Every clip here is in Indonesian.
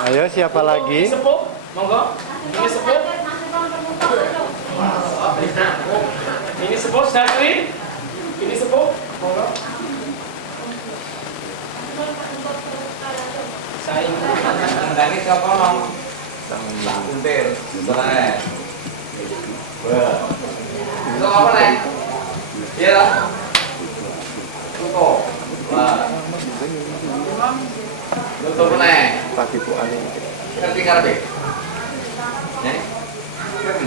Ayo, siapa lagi? Sepuh, monggo. Ini sepuh. Ini sepuh, Dasri. Ini sepuh, monggo. Saya Tangani siapa nom? Tak kuntir, sebenarnya. Itu apa nih? Iya lah. Tutup. Wah. Tutup nih. Pagi Bu Ani. Ngerti karbe? Ya? Ngerti?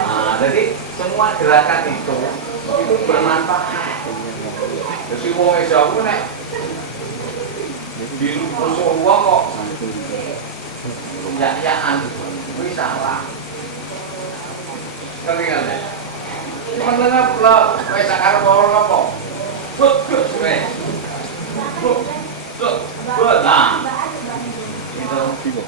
Nah, jadi semua gerakan itu bermanfaat. Jadi wong Jawa nek di musuh wong kok ya-yaan itu salah. Ngerti kan ya? Sebenarnya pula wis sakar orang apa? Wes. Nah. Itu